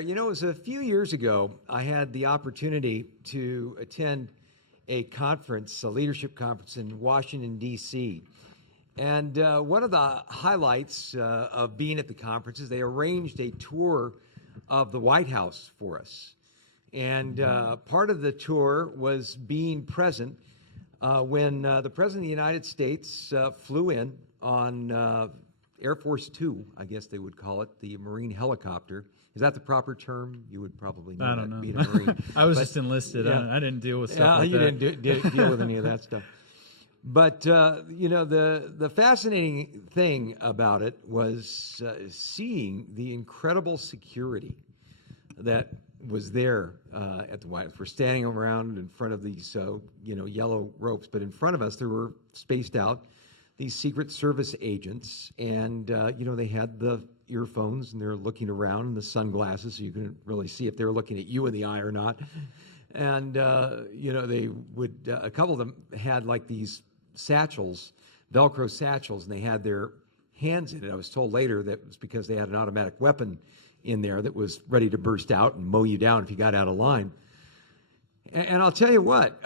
You know, it was a few years ago, I had the opportunity to attend a conference, a leadership conference in Washington, D.C. And one of the highlights of being at the conference is they arranged a tour of the White House for us. And part of the tour was being present when the President of the United States flew in on Air Force Two, I guess they would call it, the Marine helicopter. Is that the proper term? You would probably know I don't know. being a Marine. I was just enlisted. Yeah. I didn't deal with stuff like you that. didn't deal with any of that stuff. But, you know, the fascinating thing about it was seeing the incredible security that was there at the White House. We're standing around in front of these, you know, yellow ropes, but in front of us there were spaced out these Secret Service agents, and, you know, they had the earphones, and they're looking around, and the sunglasses, so you couldn't really see if they were looking at you in the eye or not. And, you know, they would, a couple of them had like these satchels, Velcro satchels, and they had their hands in it. I was told later that it was because they had an automatic weapon in there that was ready to burst out and mow you down if you got out of line. And I'll tell you what,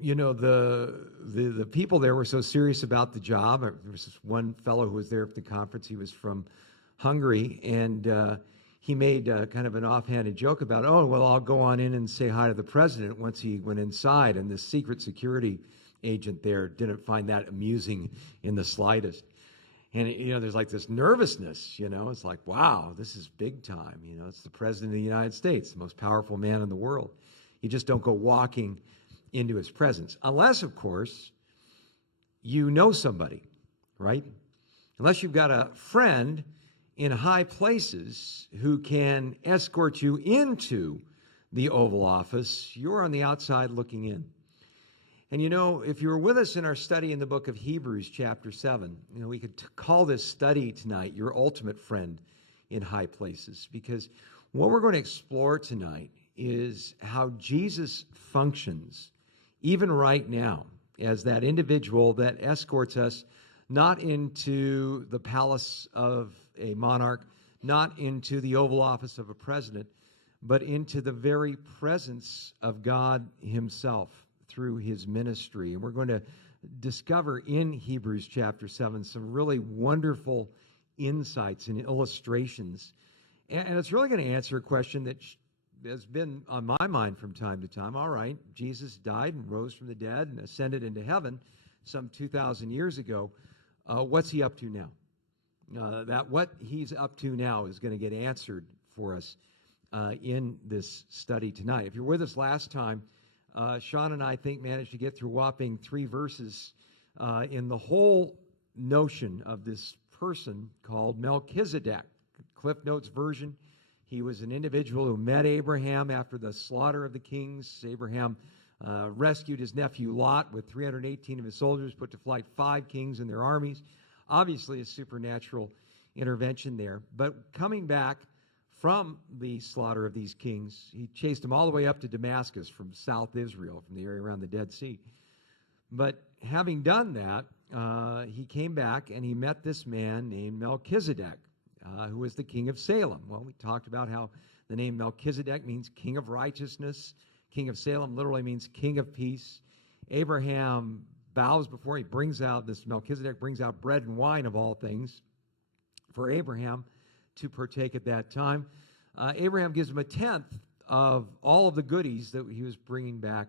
you know, the people there were so serious about the job. There was this one fellow who was there at the conference. He was from Hungary, and he made kind of an offhanded joke about, oh, well, I'll go on in and say hi to the president once he went inside. And the secret security agent there didn't find that amusing in the slightest. And, you know, there's like this nervousness, you know. It's like, wow, this is big time. You know, it's the president of the United States, the most powerful man in the world. You just don't go walking into his presence. Unless, of course, you know somebody, right? Unless you've got a friend in high places who can escort you into the Oval Office, you're on the outside looking in. And you know, if you were with us in our study in the book of Hebrews chapter 7, you know, we could call this study tonight your ultimate friend in high places, because what we're going to explore tonight is how Jesus functions even right now as that individual that escorts us not into the palace of a monarch, not into the Oval Office of a president, but into the very presence of God himself through his ministry. And we're going to discover in Hebrews chapter 7 some really wonderful insights and illustrations. And it's really going to answer a question that has been on my mind from time to time. All right, Jesus died and rose from the dead and ascended into heaven some 2,000 years ago. What's he up to now? That what he's up to now is going to get answered for us in this study tonight. If you're with us last time, Sean and I think managed to get through whopping 3 verses in the whole notion of this person called Melchizedek. Cliff Notes version, he was an individual who met Abraham after the slaughter of the kings. Abraham rescued his nephew Lot with 318 of his soldiers, put to flight 5 kings and their armies. Obviously a supernatural intervention there. But coming back from the slaughter of these kings, he chased them all the way up to Damascus from South Israel, from the area around the Dead Sea. But having done that, he came back and he met this man named Melchizedek, who was the king of Salem. Well, we talked about how the name Melchizedek means king of righteousness. King of Salem literally means king of peace. Abraham bows before he brings out, this Melchizedek brings out bread and wine of all things for Abraham to partake at that time. Abraham gives him 1/10 of all of the goodies that he was bringing back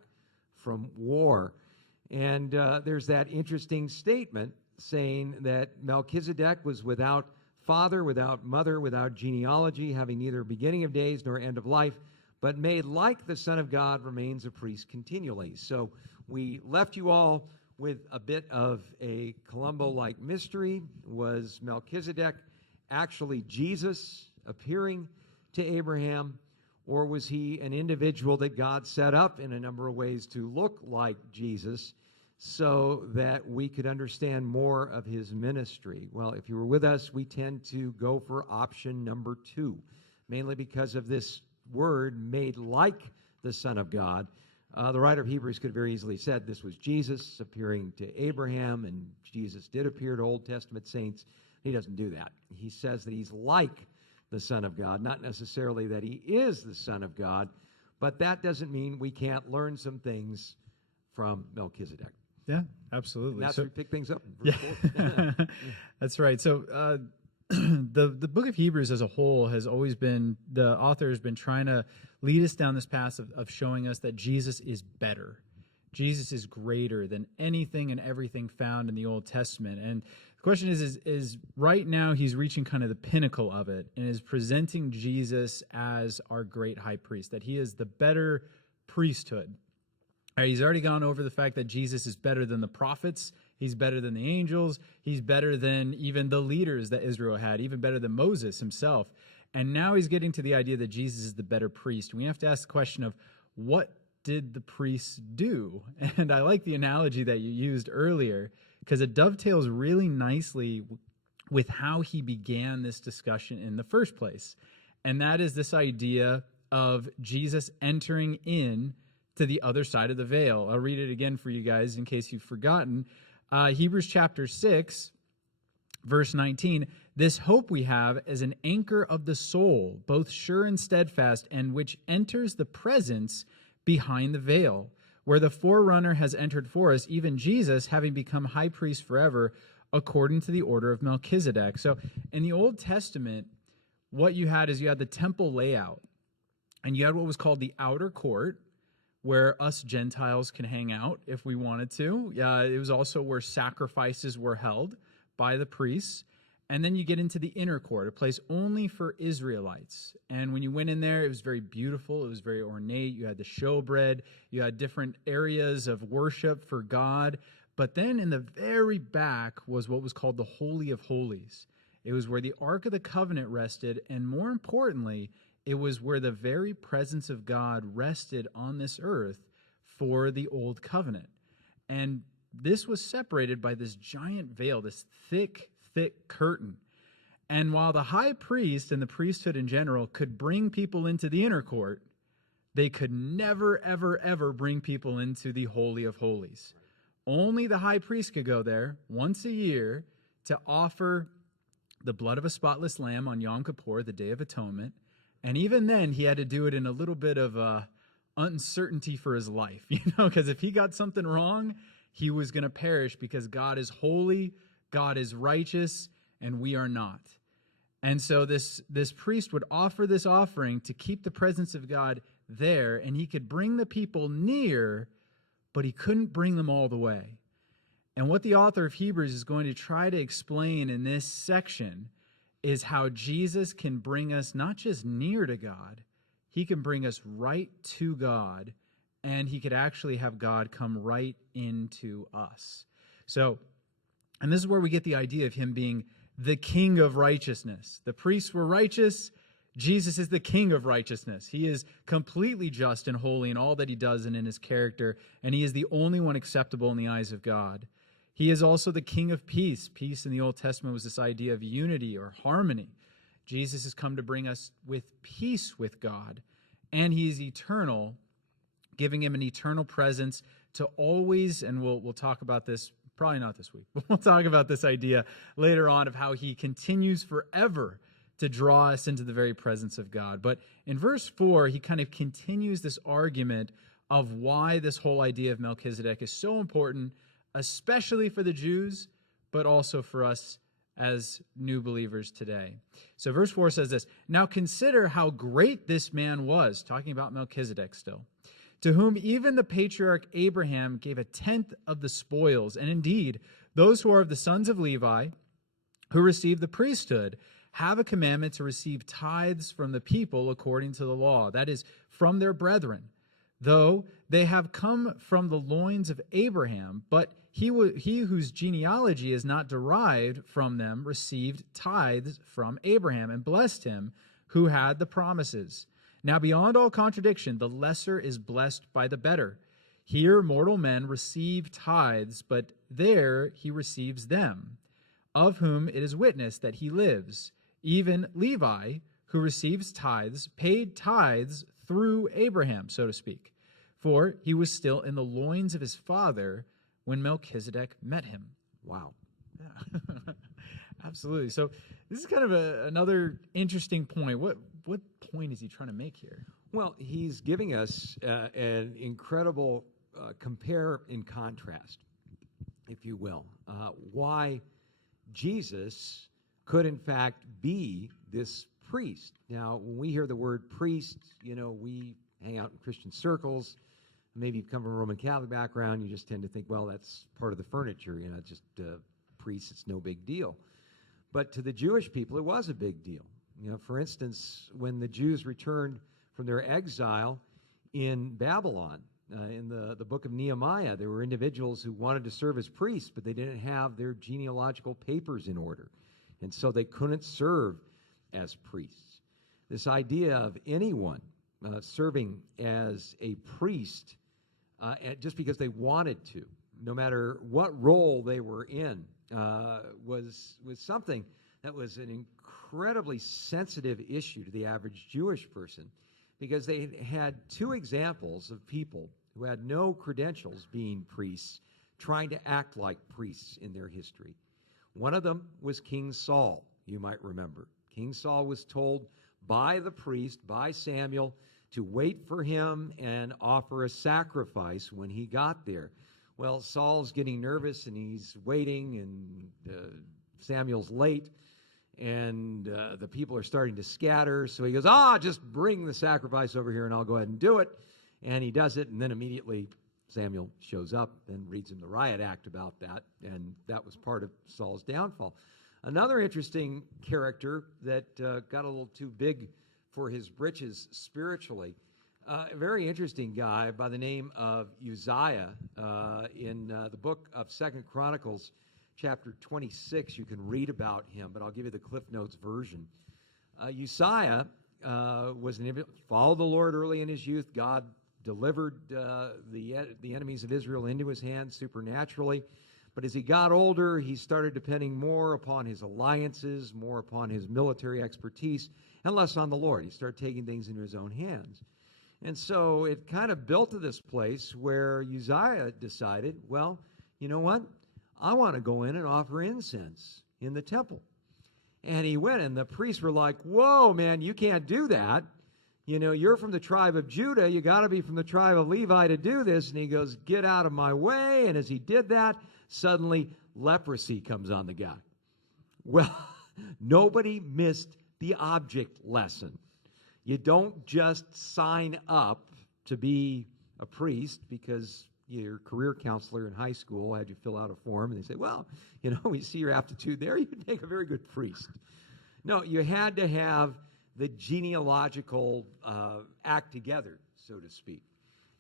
from war. And there's that interesting statement saying that Melchizedek was without father, without mother, without genealogy, having neither beginning of days nor end of life, but made like the Son of God, remains a priest continually. So we left you all with a bit of a Columbo-like mystery. Was Melchizedek actually Jesus appearing to Abraham, or was he an individual that God set up in a number of ways to look like Jesus so that we could understand more of his ministry? Well, if you were with us, we tend to go for option number 2, mainly because of this word, made like the Son of God. The writer of Hebrews could have very easily said this was Jesus appearing to Abraham, and Jesus did appear to Old Testament saints. He doesn't do that. He says that he's like the Son of God. Not necessarily that he is the Son of God, but that doesn't mean we can't learn some things from Melchizedek. Yeah, absolutely. And that's So- where we pick things up in verse 4. That's right. So the book of Hebrews as a whole has always been, the author has been trying to lead us down this path of showing us that Jesus is better. Jesus is greater than anything and everything found in the Old Testament. And the question is right now he's reaching kind of the pinnacle of it and is presenting Jesus as our great high priest, that he is the better priesthood. All right, he's already gone over the fact that Jesus is better than the prophets. He's better than the angels. He's better than even the leaders that Israel had, even better than Moses himself. And now he's getting to the idea that Jesus is the better priest. We have to ask the question of, what did the priests do? And I like the analogy that you used earlier, because it dovetails really nicely with how he began this discussion in the first place. And that is this idea of Jesus entering in to the other side of the veil. I'll read it again for you guys in case you've forgotten. Hebrews chapter 6, verse 19, "This hope we have as an anchor of the soul, both sure and steadfast, and which enters the presence behind the veil, where the forerunner has entered for us, even Jesus, having become high priest forever, according to the order of Melchizedek." So in the Old Testament, what you had is you had the temple layout, and you had what was called the outer court, where us Gentiles can hang out if we wanted to. It was also where sacrifices were held by the priests. And then you get into the inner court, a place only for Israelites. And when you went in there, it was very beautiful. It was very ornate. You had the showbread. You had different areas of worship for God. But then in the very back was what was called the Holy of Holies. It was where the Ark of the Covenant rested. And more importantly, it was where the very presence of God rested on this earth for the Old Covenant. And this was separated by this giant veil, this thick curtain. And while the high priest and the priesthood in general could bring people into the inner court, they could never, ever, ever bring people into the Holy of Holies. Only the high priest could go there once a year to offer the blood of a spotless lamb on Yom Kippur, the Day of Atonement. And even then, he had to do it in a little bit of uncertainty for his life, because if he got something wrong, he was going to perish, because God is holy, God is righteous, and we are not. And so this priest would offer this offering to keep the presence of God there, and he could bring the people near, but he couldn't bring them all the way. And what the author of Hebrews is going to try to explain in this section is how Jesus can bring us not just near to God, he can bring us right to God, and he could actually have God come right into us. So, and this is where we get the idea of him being the king of righteousness. The priests were righteous. Jesus is the king of righteousness. He is completely just and holy in all that he does and in his character, and he is the only one acceptable in the eyes of God. He is also the king of peace. Peace in the Old Testament was this idea of unity or harmony. Jesus has come to bring us with peace with God, and he is eternal, giving him an eternal presence to always, and we'll talk about this, probably not this week, but we'll talk about this idea later on of how he continues forever to draw us into the very presence of God. But in verse 4, he kind of continues this argument of why this whole idea of Melchizedek is so important, especially for the Jews, but also for us as new believers today. So verse 4 says this, "Now consider how great this man was," talking about Melchizedek still, "to whom even the patriarch Abraham gave a tenth of the spoils. And indeed, those who are of the sons of Levi, who receive the priesthood, have a commandment to receive tithes from the people according to the law, that is, from their brethren, though they have come from the loins of Abraham, but he whose genealogy is not derived from them received tithes from Abraham and blessed him who had the promises. Now beyond all contradiction, the lesser is blessed by the better. Here mortal men receive tithes, but there he receives them, of whom it is witnessed that he lives. Even Levi, who receives tithes, paid tithes through Abraham, so to speak, for he was still in the loins of his father when Melchizedek met him." Wow. Yeah. Absolutely. So this is kind of another interesting point. What point is he trying to make here? Well, he's giving us an incredible compare and contrast, if you will, why Jesus could in fact be this priest. Now, when we hear the word priest, we hang out in Christian circles. Maybe you've come from a Roman Catholic background, you just tend to think, well, that's part of the furniture, just priests, it's no big deal. But to the Jewish people, it was a big deal. For instance, when the Jews returned from their exile in Babylon, in the book of Nehemiah, there were individuals who wanted to serve as priests, but they didn't have their genealogical papers in order. And so they couldn't serve as priests. This idea of anyone serving as a priest just because they wanted to, no matter what role they were in, was something that was an incredibly sensitive issue to the average Jewish person, because they had two examples of people who had no credentials being priests trying to act like priests in their history. One of them was King Saul, you might remember. King Saul was told by the priest, by Samuel, to wait for him and offer a sacrifice when he got there. Well, Saul's getting nervous, and he's waiting, and Samuel's late, and the people are starting to scatter. So he goes, just bring the sacrifice over here, and I'll go ahead and do it. And he does it, and then immediately Samuel shows up and reads him the riot act about that, and that was part of Saul's downfall. Another interesting character that got a little too big for his britches spiritually, a very interesting guy by the name of Uzziah. In the book of 2 Chronicles, chapter 26, you can read about him, but I'll give you the Cliff Notes version. Uzziah was followed the Lord early in his youth. God delivered the enemies of Israel into his hands supernaturally. But as he got older, he started depending more upon his alliances, more upon his military expertise, and less on the Lord. He started taking things into his own hands. And so it kind of built to this place where Uzziah decided, well, you know what? I want to go in and offer incense in the temple. And he went, and the priests were like, whoa, man, you can't do that. You're from the tribe of Judah. You got to be from the tribe of Levi to do this. And he goes, get out of my way. And as he did that, suddenly leprosy comes on the guy. Well, nobody missed the object lesson. You don't just sign up to be a priest because your career counselor in high school had you fill out a form, and they say, well, we see your aptitude there. You'd make a very good priest. No, you had to have the genealogical act together, so to speak.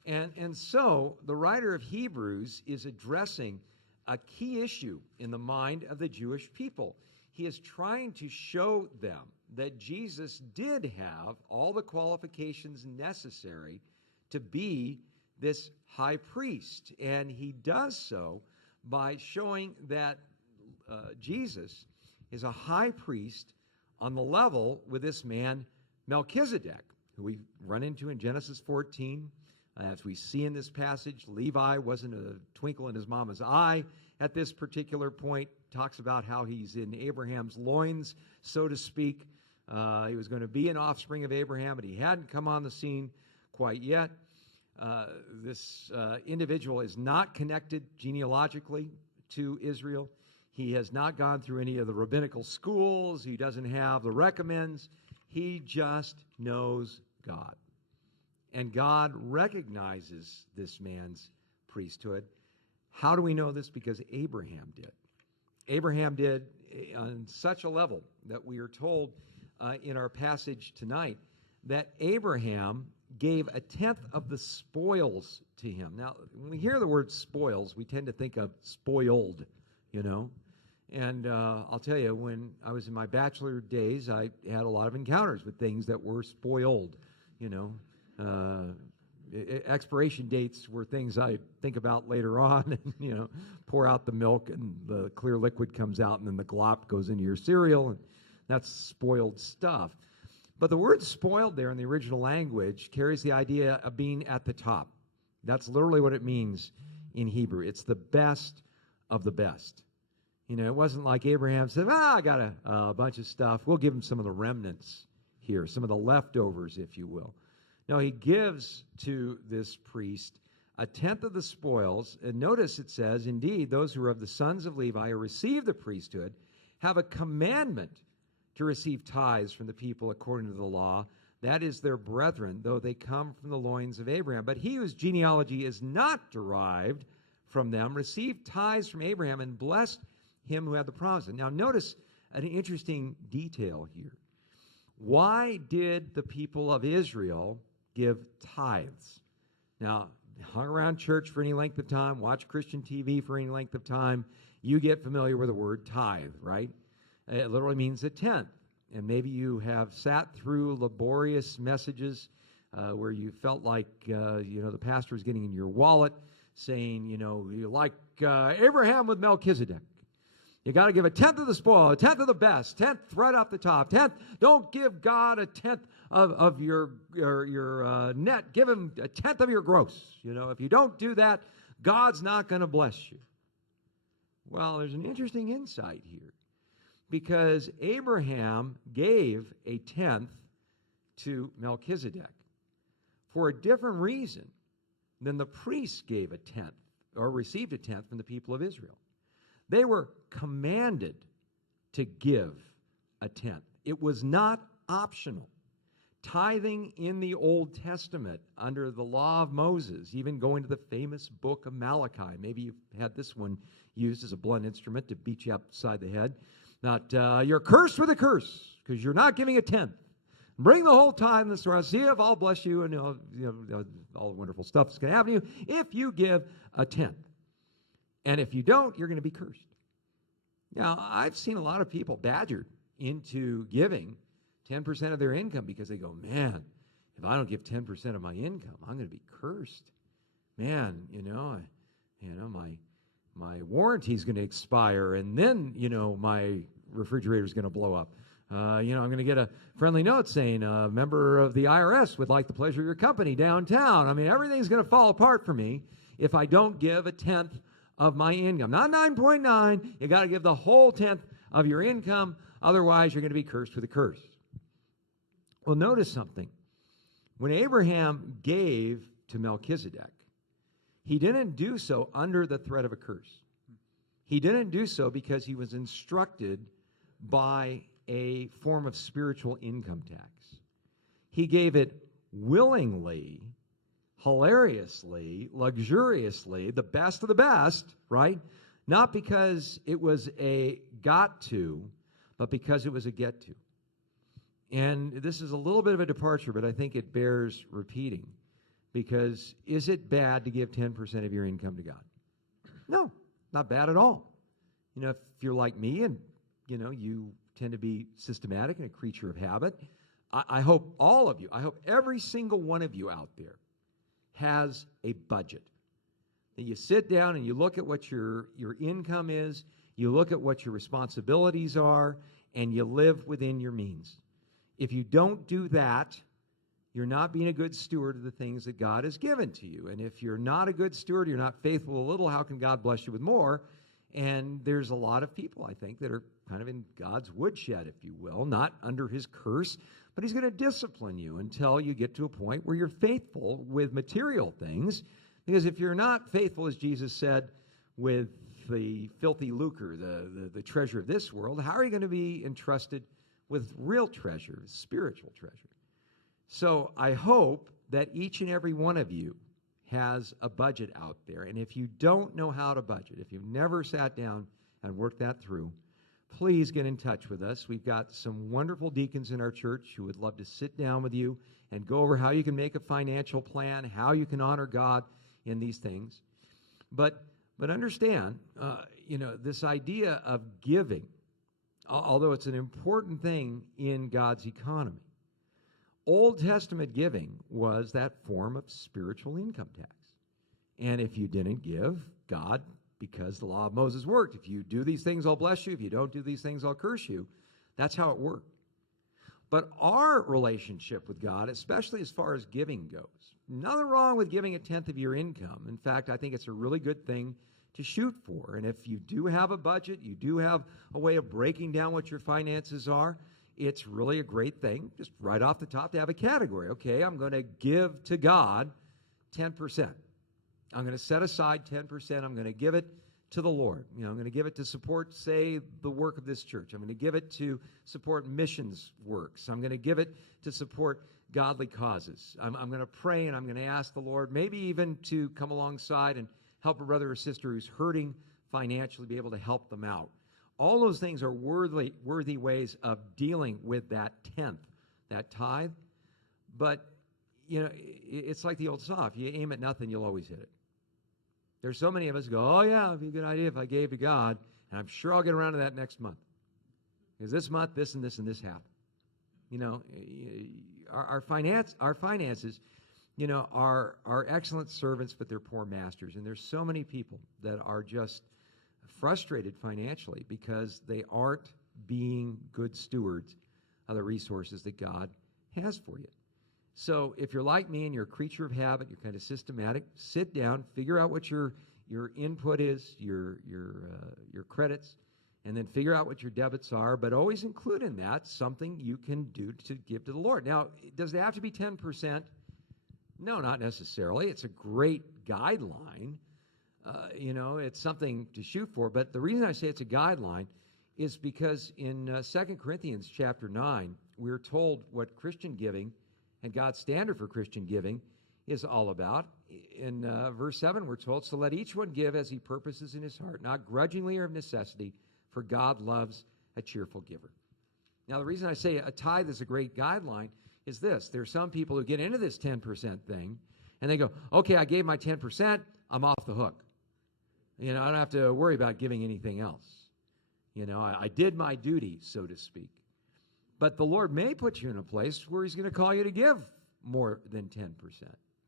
And so the writer of Hebrews is addressing a key issue in the mind of the Jewish people. He is trying to show them that Jesus did have all the qualifications necessary to be this high priest. And he does so by showing that Jesus is a high priest on the level with this man Melchizedek, who we run into in Genesis 14. As we see in this passage, Levi wasn't a twinkle in his mama's eye at this particular point. Talks about how he's in Abraham's loins, so to speak. He was going to be an offspring of Abraham, but he hadn't come on the scene quite yet. This individual is not connected genealogically to Israel. He has not gone through any of the rabbinical schools. He doesn't have the recommends. He just knows God. And God recognizes this man's priesthood. How do we know this? Because Abraham did. Abraham did on such a level that we are told in our passage tonight that Abraham gave a tenth of the spoils to him. Now, when we hear the word spoils, we tend to think of spoiled, And I'll tell you, when I was in my bachelor days, I had a lot of encounters with things that were spoiled, expiration dates were things I think about later on, and, pour out the milk and the clear liquid comes out and then the glop goes into your cereal, and that's spoiled stuff. But the word spoiled there in the original language carries the idea of being at the top. That's literally what it means in Hebrew. It's the best of the best. It wasn't like Abraham said, I got a bunch of stuff. We'll give him some of the remnants here, some of the leftovers, if you will. No, he gives to this priest a tenth of the spoils. And notice it says, indeed, those who are of the sons of Levi who receive the priesthood have a commandment to receive tithes from the people according to the law. That is their brethren, though they come from the loins of Abraham. But he whose genealogy is not derived from them received tithes from Abraham and blessed him who had the promise. Now notice an interesting detail here. Why did the people of Israel give tithes? Now, hung around church for any length of time, watch Christian TV for any length of time, you get familiar with the word tithe, right? It literally means a tenth. And maybe you have sat through laborious messages where you felt like, the pastor was getting in your wallet saying, you're like Abraham with Melchizedek. You got to give a tenth of the spoil, a tenth of the best, tenth right off the top, tenth. Don't give God a tenth of your net. Give him a tenth of your gross. If you don't do that, God's not going to bless you. Well, there's an interesting insight here, because Abraham gave a tenth to Melchizedek for a different reason than the priests gave a tenth or received a tenth from the people of Israel. They were commanded to give a tenth. It was not optional. Tithing in the Old Testament under the law of Moses, even going to the famous book of Malachi. Maybe you've had this one used as a blunt instrument to beat you upside the head. You're cursed with a curse because you're not giving a tenth. Bring the whole tithe in the store. See if I'll bless you, and all the wonderful stuff is going to happen to you if you give a tenth. And if you don't, you're going to be cursed. Now, I've seen a lot of people badgered into giving 10% of their income because they go, man, if I don't give 10% of my income, I'm going to be cursed. Man, my warranty's going to expire, and then, my refrigerator's going to blow up. I'm going to get a friendly note saying a member of the IRS would like the pleasure of your company downtown. I mean, everything's going to fall apart for me if I don't give a tenth of my income. Not 9.9. You got to give the whole tenth of your income. Otherwise, you're going to be cursed with a curse. Well, notice something. When Abraham gave to Melchizedek, he didn't do so under the threat of a curse. He didn't do so because he was instructed by a form of spiritual income tax. He gave it willingly, hilariously, luxuriously, the best of the best, right? Not because it was a got to, but because it was a get to. And this is a little bit of a departure, but I think it bears repeating. Because is it bad to give 10% of your income to God? No, not bad at all. If you're like me and, you tend to be systematic and a creature of habit, I hope all of you, I hope every single one of you out there has a budget. That you sit down and you look at what your income is, you look at what your responsibilities are, and you live within your means. If you don't do that, you're not being a good steward of the things that God has given to you. And if you're not a good steward, you're not faithful a little, how can God bless you with more? And there's a lot of people, I think, that are kind of in God's woodshed, if you will, not under his curse, but he's going to discipline you until you get to a point where you're faithful with material things. Because if you're not faithful, as Jesus said, with the filthy lucre, the treasure of this world, how are you going to be entrusted with real treasure, spiritual treasure? So I hope that each and every one of you has a budget out there. And if you don't know how to budget, if you've never sat down and worked that through, please get in touch with us. We've got some wonderful deacons in our church who would love to sit down with you and go over how you can make a financial plan, how you can honor God in these things. But understand, this idea of giving, although it's an important thing in God's economy, Old Testament giving was that form of spiritual income tax. And if you didn't give, God, because the law of Moses worked, if you do these things, I'll bless you. If you don't do these things, I'll curse you. That's how it worked. But our relationship with God, especially as far as giving goes, nothing wrong with giving a tenth of your income. In fact, I think it's a really good thing to shoot for. And if you do have a budget, you do have a way of breaking down what your finances are, it's really a great thing, just right off the top, to have a category. Okay, I'm going to give to God 10%. I'm going to set aside 10%. I'm going to give it to the Lord. I'm going to give it to support, say, the work of this church. I'm going to give it to support missions works. I'm going to give it to support godly causes. I'm going to pray, and I'm going to ask the Lord maybe even to come alongside and help a brother or sister who's hurting financially, be able to help them out. All those things are worthy ways of dealing with that tenth, that tithe. But, it's like the old saw. If you aim at nothing, you'll always hit it. There's so many of us who go, oh, yeah, it'd be a good idea if I gave to God, and I'm sure I'll get around to that next month. Because this month, this and this and this happened. Our finances, are excellent servants, but they're poor masters. And there's so many people that are just frustrated financially because they aren't being good stewards of the resources that God has for you. So if you're like me and you're a creature of habit, you're kind of systematic, sit down, figure out what your input is, your credits, and then figure out what your debits are, but always include in that something you can do to give to the Lord. Now, does it have to be 10%? No, not necessarily. It's a great guideline. It's something to shoot for. But the reason I say it's a guideline is because in 2 Corinthians chapter 9, we're told what Christian giving and God's standard for Christian giving is all about. In verse 7, we're told, so let each one give as he purposes in his heart, not grudgingly or of necessity, for God loves a cheerful giver. Now, the reason I say a tithe is a great guideline is this. There are some people who get into this 10% thing, and they go, okay, I gave my 10%, I'm off the hook. I don't have to worry about giving anything else. I did my duty, so to speak. But the Lord may put you in a place where he's going to call you to give more than 10%.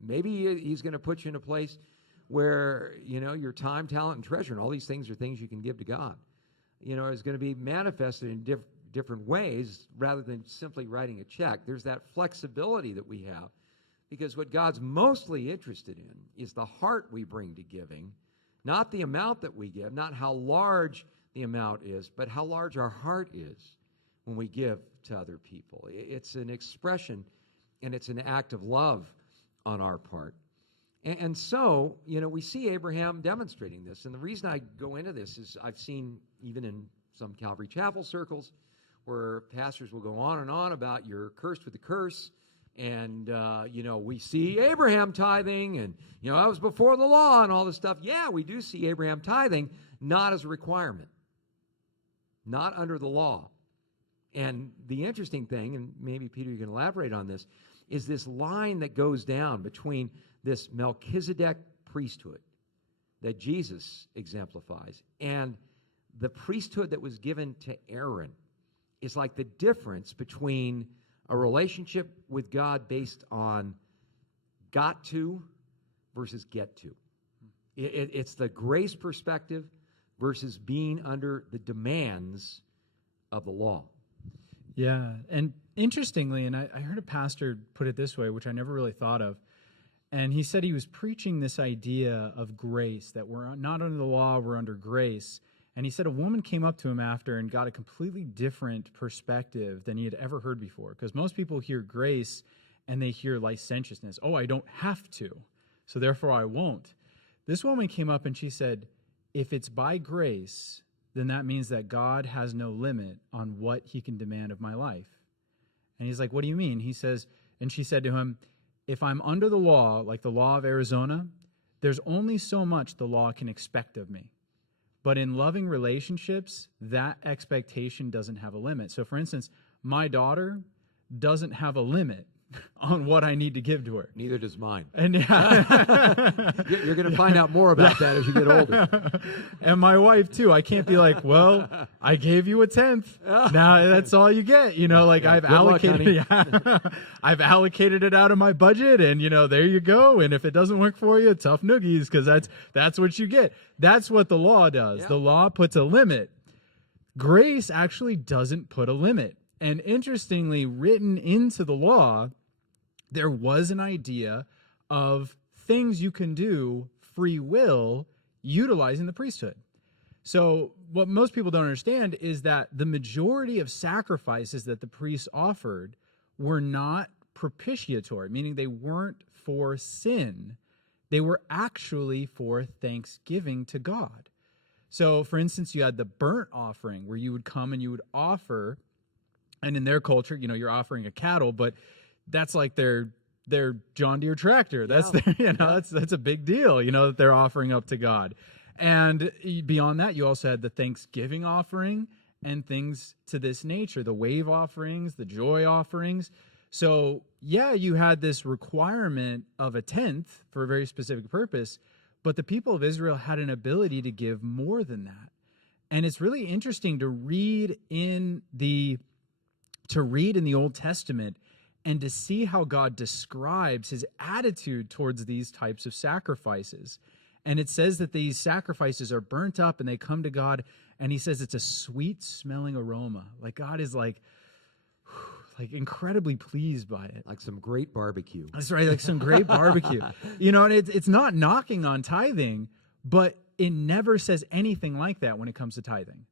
Maybe he's going to put you in a place where, your time, talent, and treasure, and all these things are things you can give to God, is going to be manifested in different ways rather than simply writing a check. There's that flexibility that we have, because what God's mostly interested in is the heart we bring to giving, not the amount that we give, not how large the amount is, but how large our heart is when we give to other people. It's an expression, and it's an act of love on our part. And so, we see Abraham demonstrating this. And the reason I go into this is I've seen, even in some Calvary Chapel circles, where pastors will go on and on about you're cursed with the curse. And, we see Abraham tithing, and, that was before the law and all this stuff. Yeah, we do see Abraham tithing, not as a requirement, not under the law. And the interesting thing, and maybe, Peter, you can elaborate on this, is this line that goes down between this Melchizedek priesthood that Jesus exemplifies and the priesthood that was given to Aaron. Is like the difference between a relationship with God based on got to versus get to. It's the grace perspective versus being under the demands of the law. Yeah, and interestingly, and I heard a pastor put it this way, which I never really thought of, and he said he was preaching this idea of grace, that we're not under the law, we're under grace. And he said a woman came up to him after and got a completely different perspective than he had ever heard before. Because most people hear grace and they hear licentiousness. Oh, I don't have to, so therefore I won't. This woman came up and she said, if it's by grace, then that means that God has no limit on what he can demand of my life. And he's like, what do you mean? He says, and she said to him, if I'm under the law, like the law of Arizona, there's only so much the law can expect of me. But in loving relationships, that expectation doesn't have a limit. So, for instance, my daughter doesn't have a limit on what I need to give to her. Neither does mine. And You're going to find out more about that as you get older. And my wife, too. I can't be like, well, I gave you a 10th. Now that's all you get. I've allocated I've allocated it out of my budget, and, there you go. And if it doesn't work for you, tough noogies, because that's what you get. That's what the law does. Yeah. The law puts a limit. Grace actually doesn't put a limit. And interestingly, written into the law, there was an idea of things you can do, free will, utilizing the priesthood. So what most people don't understand is that the majority of sacrifices that the priests offered were not propitiatory, meaning they weren't for sin. They were actually for thanksgiving to God. So, for instance, you had the burnt offering where you would come and you would offer, and in their culture, you're offering a cattle, but that's like their John Deere tractor. That's their, that's a big deal, that they're offering up to God. And beyond that, you also had the Thanksgiving offering and things to this nature, the wave offerings, the joy offerings. So, you had this requirement of a tenth for a very specific purpose, but the people of Israel had an ability to give more than that. And it's really interesting to read in the Old Testament and to see how God describes his attitude towards these types of sacrifices. And it says that these sacrifices are burnt up and they come to God, and he says it's a sweet smelling aroma. Like God is like incredibly pleased by it. Like some great barbecue. That's right, like some great barbecue. And it's not knocking on tithing, but it never says anything like that when it comes to tithing.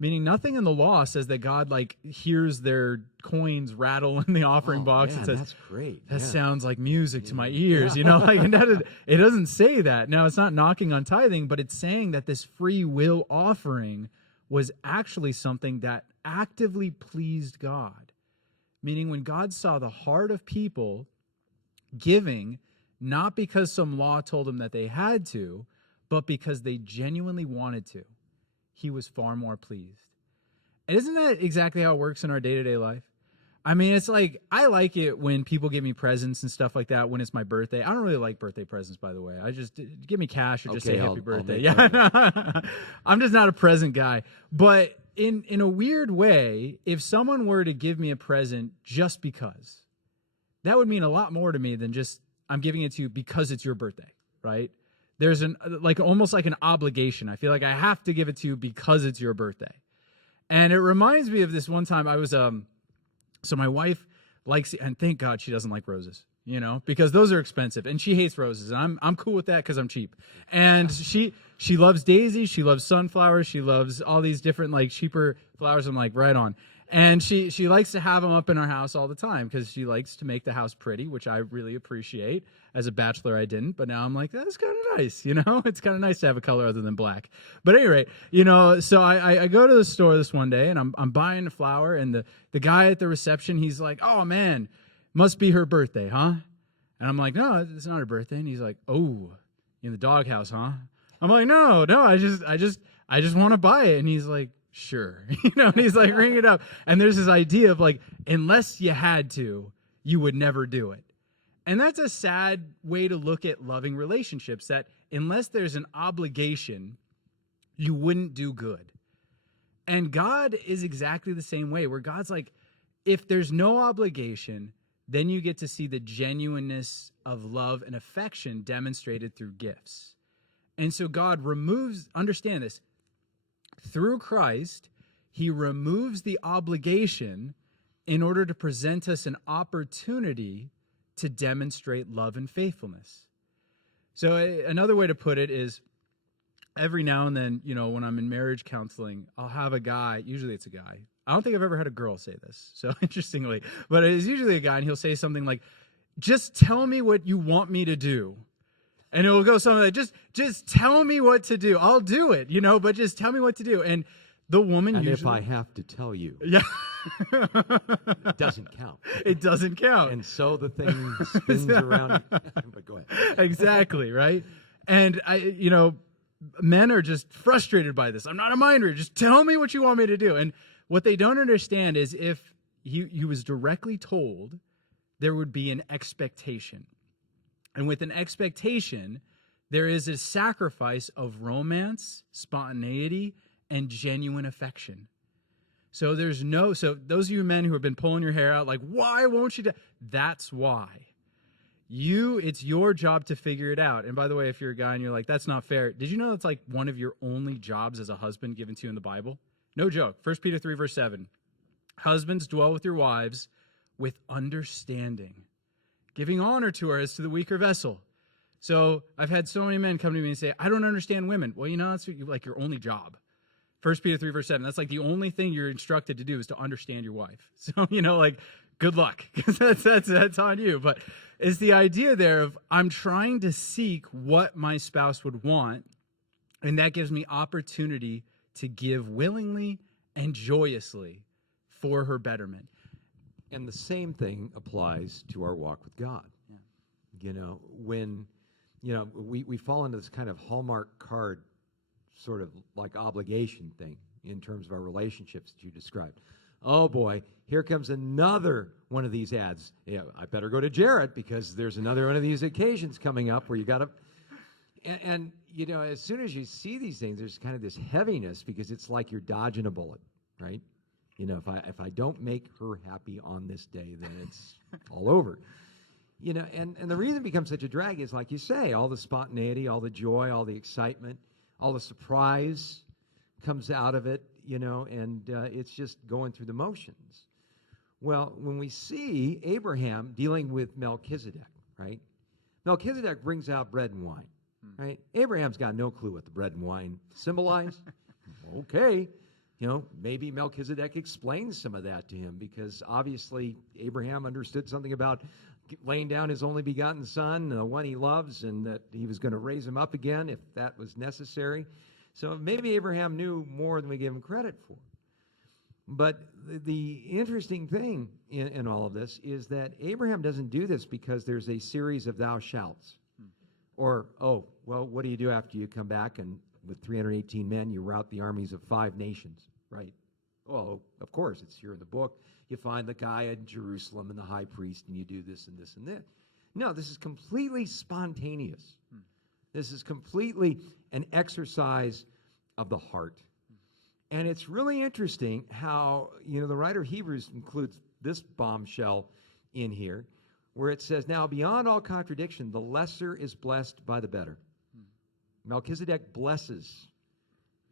Meaning nothing in the law says that God hears their coins rattle in the offering box and says, that's great. That sounds like music to my ears, and it doesn't say that. Now, it's not knocking on tithing, but it's saying that this free will offering was actually something that actively pleased God. Meaning when God saw the heart of people giving, not because some law told them that they had to, but because they genuinely wanted to, he was far more pleased. And isn't that exactly how it works in our day-to-day life? I mean, it's like, I like it when people give me presents and stuff like that when it's my birthday. I don't really like birthday presents, by the way. I just, give me cash or just say happy birthday. I'm just not a present guy. But in a weird way, if someone were to give me a present just because, that would mean a lot more to me than just, I'm giving it to you because it's your birthday, right? There's almost like an obligation. I feel like I have to give it to you because it's your birthday. And it reminds me of this one time I was, so my wife likes, and thank God she doesn't like roses, because those are expensive, and she hates roses, and I'm cool with that because I'm cheap. And she loves daisies, she loves sunflowers, she loves all these different cheaper flowers. I'm like, right on. And she likes to have them up in our house all the time because she likes to make the house pretty, which I really appreciate. As a bachelor, I didn't, but now I'm like, that's kind of nice, It's kind of nice to have a color other than black. But at any rate, so I go to the store this one day, and I'm buying a flower, and the guy at the reception, he's like, oh, man, must be her birthday, huh? And I'm like, no, it's not her birthday. And he's like, oh, in the doghouse, huh? I'm like, no, I just want to buy it. And he's like, sure. And he's like, ring it up. And there's this idea of unless you had to, you would never do it. And that's a sad way to look at loving relationships, that unless there's an obligation, you wouldn't do good. And God is exactly the same way, where God's like, if there's no obligation, then you get to see the genuineness of love and affection demonstrated through gifts. And so God removes, understand this, through Christ, he removes the obligation in order to present us an opportunity to demonstrate love and faithfulness. So another way to put it is, every now and then, when I'm in marriage counseling, I'll have a guy, usually it's a guy. I don't think I've ever had a girl say this, so interestingly, but it's usually a guy, and he'll say something like, just tell me what you want me to do. And it will go something like, just tell me what to do. I'll do it, but just tell me what to do. And the woman and usually... if I have to tell you. Yeah. It doesn't count. It doesn't count. And so the thing spins around. But go ahead. Exactly, right? And men are just frustrated by this. I'm not a mind reader. Just tell me what you want me to do. And what they don't understand is if he was directly told, there would be an expectation. And with an expectation, there is a sacrifice of romance, spontaneity, and genuine affection. So so those of you men who have been pulling your hair out, like, why won't you do? That's why. It's your job to figure it out. And by the way, if you're a guy and you're like, that's not fair, did you know that's like one of your only jobs as a husband given to you in the Bible? No joke. 1 Peter 3, verse 7. Husbands, dwell with your wives with understanding, giving honor to her as to the weaker vessel, So I've had so many men come to me and say, I don't understand women. Well, that's like your only job. 1 Peter 3, verse 7, that's like the only thing you're instructed to do is to understand your wife. So, like, good luck, because that's on you. But it's the idea there of I'm trying to seek what my spouse would want, and that gives me opportunity to give willingly and joyously for her betterment. And the same thing applies to our walk with God. Yeah. When, we fall into this kind of Hallmark card sort of like obligation thing in terms of our relationships that you described. Oh boy, here comes another one of these ads. Yeah, I better go to Jarrett because there's another one of these occasions coming up where you got to... And as soon as you see these things, there's kind of this heaviness because it's like you're dodging a bullet, right? If I don't make her happy on this day, then it's all over. And the reason it becomes such a drag is, like you say, all the spontaneity, all the joy, all the excitement, all the surprise comes out of it, and it's just going through the motions. Well, when we see Abraham dealing with Melchizedek, right? Melchizedek brings out bread and wine, right? Abraham's got no clue what the bread and wine symbolize. Okay, maybe Melchizedek explains some of that to him, because obviously Abraham understood something about laying down his only begotten son, the one he loves, and that he was going to raise him up again if that was necessary. So maybe Abraham knew more than we give him credit for. But the interesting thing in all of this is that Abraham doesn't do this because there's a series of thou shalts. Or, oh, well, what do you do after you come back and with 318 men you rout the armies of 5 nations, right? Well, of course, it's here in the book. You find the guy in Jerusalem and the high priest, and you do this and this and this. No, this is completely spontaneous. This is completely an exercise of the heart. And it's really interesting how, the writer of Hebrews includes this bombshell in here, where it says, now beyond all contradiction, the lesser is blessed by the better. Melchizedek blesses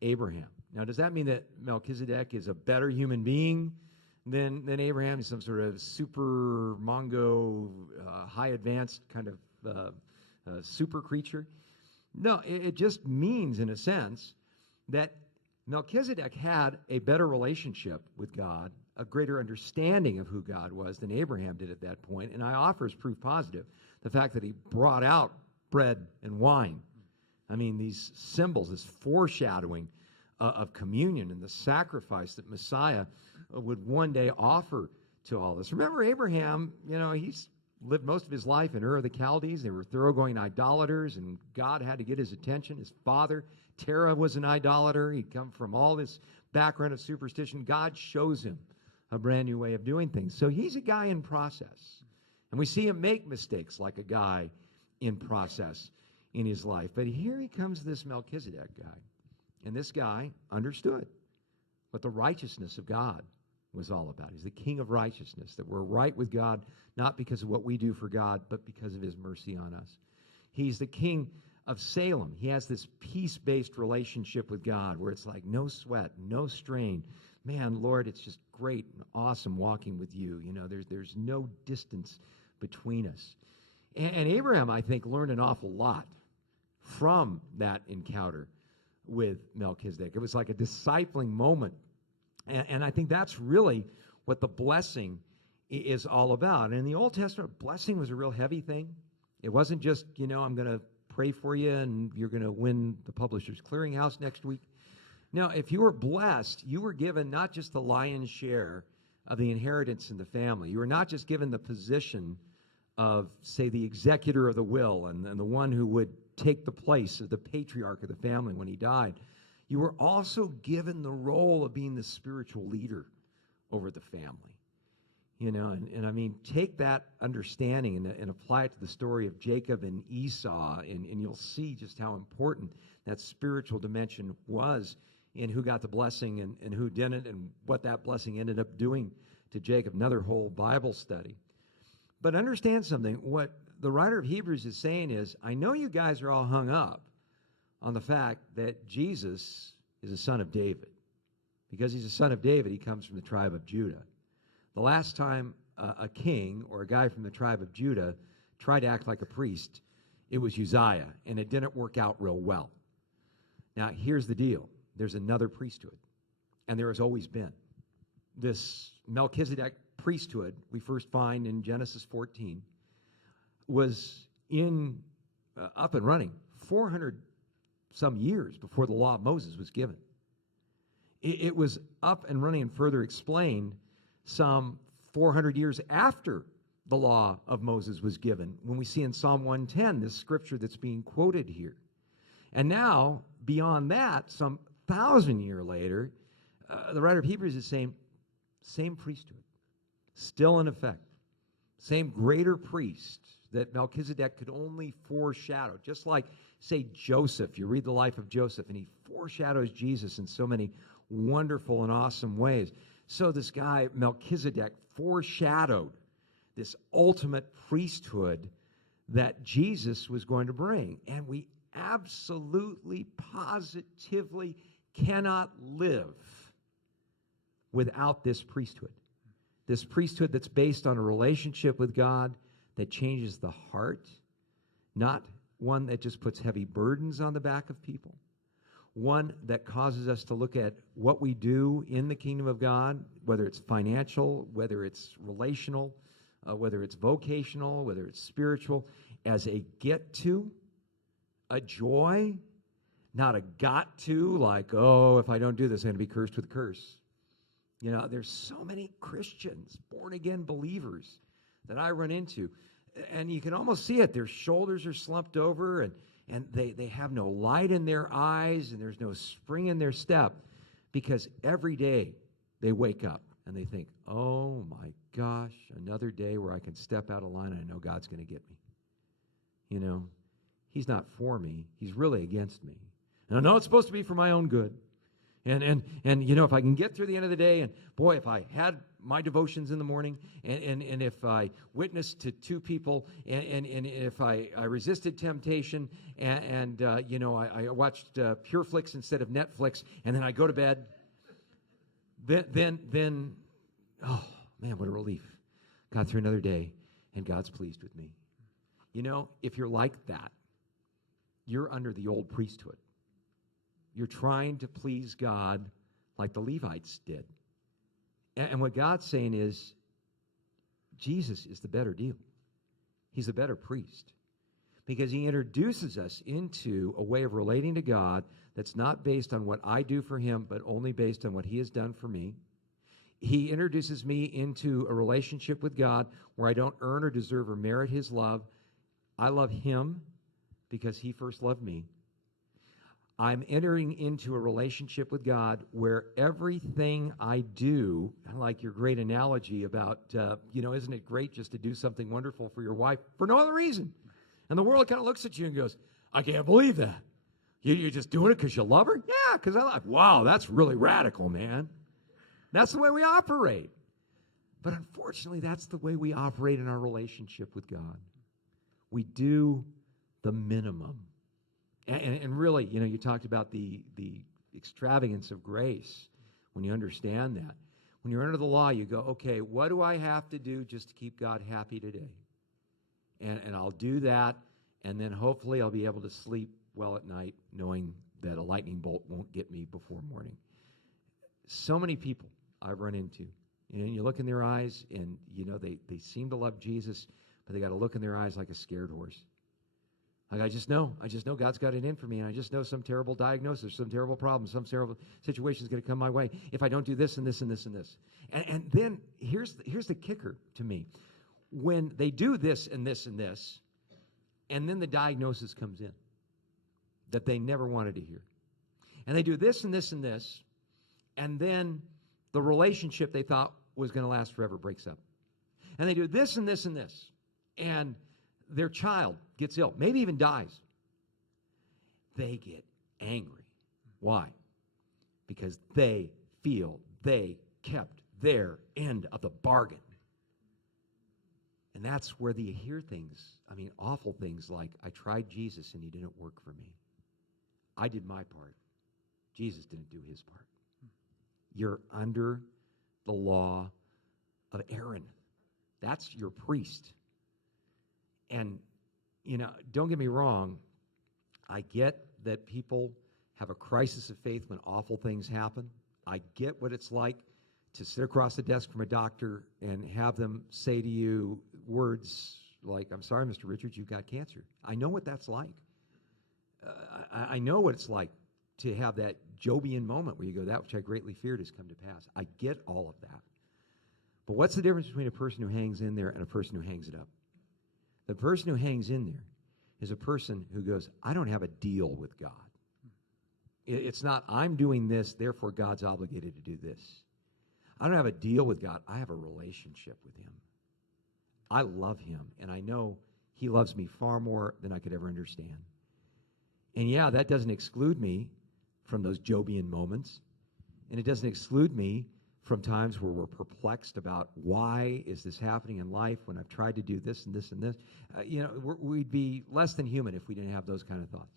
Abraham. Now, does that mean that Melchizedek is a better human being than Abraham? He's some sort of super Mongo, high advanced kind of super creature? No, it just means, in a sense, that Melchizedek had a better relationship with God, a greater understanding of who God was than Abraham did at that point. And I offer as proof positive the fact that he brought out bread and wine. I mean, these symbols, this foreshadowing of communion and the sacrifice that Messiah would one day offer to all this. Remember, Abraham, he's lived most of his life in Ur of the Chaldees. They were thoroughgoing idolaters, and God had to get his attention. His father, Terah, was an idolater. He'd come from all this background of superstition. God shows him a brand new way of doing things. So he's a guy in process. And we see him make mistakes like a guy in process in his life. But here he comes, this Melchizedek guy. And this guy understood what the righteousness of God was all about. He's the king of righteousness, that we're right with God, not because of what we do for God, but because of his mercy on us. He's the king of Salem. He has this peace-based relationship with God where it's like no sweat, no strain. Man, Lord, it's just great and awesome walking with you. There's no distance between us. And Abraham, I think, learned an awful lot from that encounter with Melchizedek. It was like a discipling moment. And I think that's really what the blessing is all about. And in the Old Testament, blessing was a real heavy thing. It wasn't just, I'm going to pray for you and you're going to win the Publishers Clearinghouse next week. Now, if you were blessed, you were given not just the lion's share of the inheritance in the family. You were not just given the position of, say, the executor of the will and the one who would take the place of the patriarch of the family when he died. You were also given the role of being the spiritual leader over the family. And I mean, take that understanding and apply it to the story of Jacob and Esau, and you'll see just how important that spiritual dimension was in who got the blessing and who didn't, and what that blessing ended up doing to Jacob. Another whole Bible study. But understand something. What the writer of Hebrews is saying is, I know you guys are all hung up on the fact that Jesus is a son of David. Because he's a son of David, he comes from the tribe of Judah. The last time a king or a guy from the tribe of Judah tried to act like a priest It was Uzziah, and it didn't work out real well. Now, here's the deal. There's another priesthood, and there has always been. This Melchizedek priesthood we first find in Genesis 14 was up and running 400 some years before the law of Moses was given. It was up and running and further explained some 400 years after the law of Moses was given, when we see in Psalm 110 this scripture that's being quoted here. And now, beyond that, some 1,000 years later, the writer of Hebrews is saying, same priesthood, still in effect, same greater priest that Melchizedek could only foreshadow, just like, say, Joseph. You read the life of Joseph, and he foreshadows Jesus in so many wonderful and awesome ways. So this guy, Melchizedek, foreshadowed this ultimate priesthood that Jesus was going to bring. And we absolutely, positively cannot live without this priesthood. This priesthood that's based on a relationship with God that changes the heart, not one that just puts heavy burdens on the back of people, one that causes us to look at what we do in the kingdom of God, whether it's financial, whether it's relational, whether it's vocational, whether it's spiritual, as a get to, a joy, not a got to, like, oh, if I don't do this, I'm going to be cursed with a curse. You know, there's so many Christians, born-again believers that I run into, and you can almost see it. Their shoulders are slumped over, and they have no light in their eyes, and there's no spring in their step, because every day they wake up and they think, oh my gosh, another day where I can step out of line and I know God's going to get me. You know, he's not for me. He's really against me. And I know it's supposed to be for my own good. And you know, if I can get through the end of the day, and boy, if I had my devotions in the morning, and if I witnessed to two people, and if I resisted temptation, and you know, I watched Pure Flix instead of Netflix, and then I go to bed, then oh man, what a relief. Got through another day, and God's pleased with me. You know, if you're like that, you're under the old priesthood. You're trying to please God like the Levites did. And what God's saying is, Jesus is the better deal. He's a better priest, because he introduces us into a way of relating to God that's not based on what I do for him, but only based on what he has done for me. He introduces me into a relationship with God where I don't earn or deserve or merit his love. I love him because he first loved me. I'm entering into a relationship with God where everything I do, I like your great analogy about, you know, isn't it great just to do something wonderful for your wife for no other reason? And the world kind of looks at you and goes, I can't believe that. You're just doing it because you love her? Yeah, because I love her. Wow, that's really radical, man. That's the way we operate. But unfortunately, that's the way we operate in our relationship with God. We do the minimum. And really, you know, you talked about the extravagance of grace when you understand that. When you're under the law, you go, okay, what do I have to do just to keep God happy today? And I'll do that, and then hopefully I'll be able to sleep well at night knowing that a lightning bolt won't get me before morning. So many people I've run into, and you look in their eyes, and, you know, they seem to love Jesus, but they got a look in their eyes like a scared horse. Like, I just know God's got it in for me, and I just know some terrible diagnosis, some terrible problem, some terrible situation is going to come my way if I don't do this and this and this and this. And then here's the kicker to me. When they do this and this and this, and then the diagnosis comes in that they never wanted to hear, and they do this and this and this, and then the relationship they thought was going to last forever breaks up. And they do this and this and this, and their child gets ill, maybe even dies. They get angry. Why? Because they feel they kept their end of the bargain. And that's where you hear things, awful things like, I tried Jesus and he didn't work for me. I did my part. Jesus didn't do his part. You're under the law of Aaron. That's your priest. And don't get me wrong. I get that people have a crisis of faith when awful things happen. I get what it's like to sit across the desk from a doctor and have them say to you words like, "I'm sorry, Mr. Richards, you've got cancer." I know what that's like. I know what it's like to have that Jobian moment where you go, "That which I greatly feared has come to pass." I get all of that. But what's the difference between a person who hangs in there and a person who hangs it up? The person who hangs in there is a person who goes, "I don't have a deal with God." It's not, "I'm doing this, therefore God's obligated to do this." I don't have a deal with God. I have a relationship with him. I love him, and I know he loves me far more than I could ever understand. And yeah, that doesn't exclude me from those Jobian moments, and it doesn't exclude me from times where we're perplexed about why is this happening in life when I've tried to do this and this and this. We'd be less than human if we didn't have those kind of thoughts.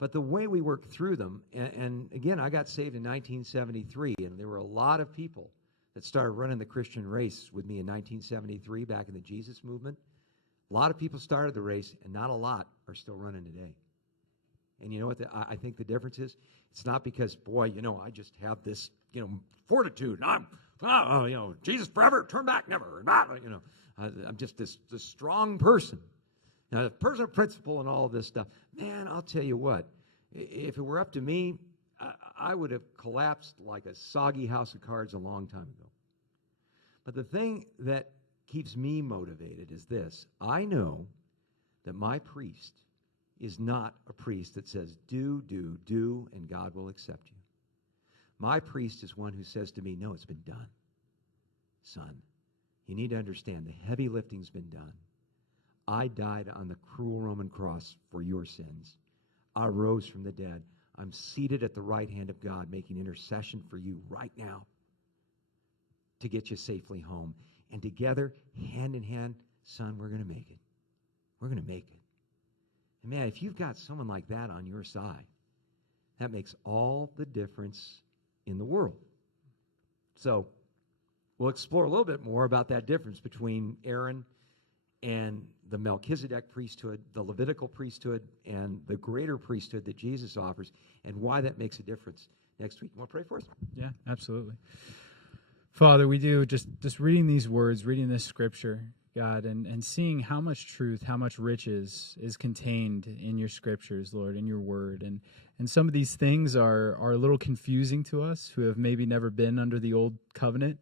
But the way we work through them, and again, I got saved in 1973, and there were a lot of people that started running the Christian race with me in 1973 back in the Jesus movement. A lot of people started the race, and not a lot are still running today. And you know what I think the difference is? It's not because, boy, I just have this, fortitude, and I'm, Jesus forever, turn back never, and I'm just this strong person. Now, the person of principle and all of this stuff, man, I'll tell you what, if it were up to me, I would have collapsed like a soggy house of cards a long time ago. But the thing that keeps me motivated is this. I know that my priest is not a priest that says, do, and God will accept you. My priest is one who says to me, "No, it's been done. Son, you need to understand the heavy lifting's been done. I died on the cruel Roman cross for your sins. I rose from the dead. I'm seated at the right hand of God making intercession for you right now to get you safely home. And together, hand in hand, son, we're going to make it. We're going to make it." And man, if you've got someone like that on your side, that makes all the difference in the world. So we'll explore a little bit more about that difference between Aaron and the Melchizedek priesthood, the Levitical priesthood, and the greater priesthood that Jesus offers, and why that makes a difference next week. You want to pray for us? Yeah, absolutely. Father, we do just reading these words, reading this scripture, God, and seeing how much truth, how much riches is contained in your scriptures, Lord, in your word. And some of these things are a little confusing to us who have maybe never been under the old covenant.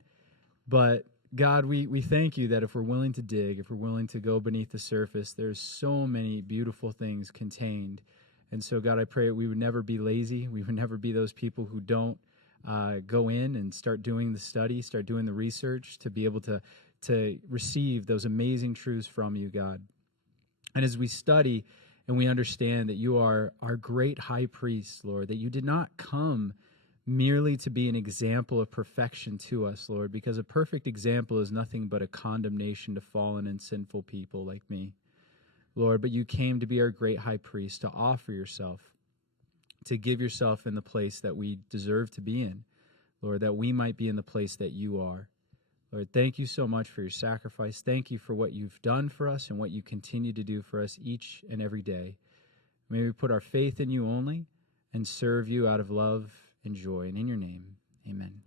But God, we thank you that if we're willing to dig, if we're willing to go beneath the surface, there's so many beautiful things contained. And so, God, I pray that we would never be lazy. We would never be those people who don't go in and start doing the study, start doing the research to be able to receive those amazing truths from you, God. And as we study and we understand that you are our great high priest, Lord, that you did not come merely to be an example of perfection to us, Lord, because a perfect example is nothing but a condemnation to fallen and sinful people like me, Lord. But you came to be our great high priest, to offer yourself, to give yourself in the place that we deserve to be in, Lord, that we might be in the place that you are. Lord, thank you so much for your sacrifice. Thank you for what you've done for us and what you continue to do for us each and every day. May we put our faith in you only and serve you out of love and joy. And in your name, amen.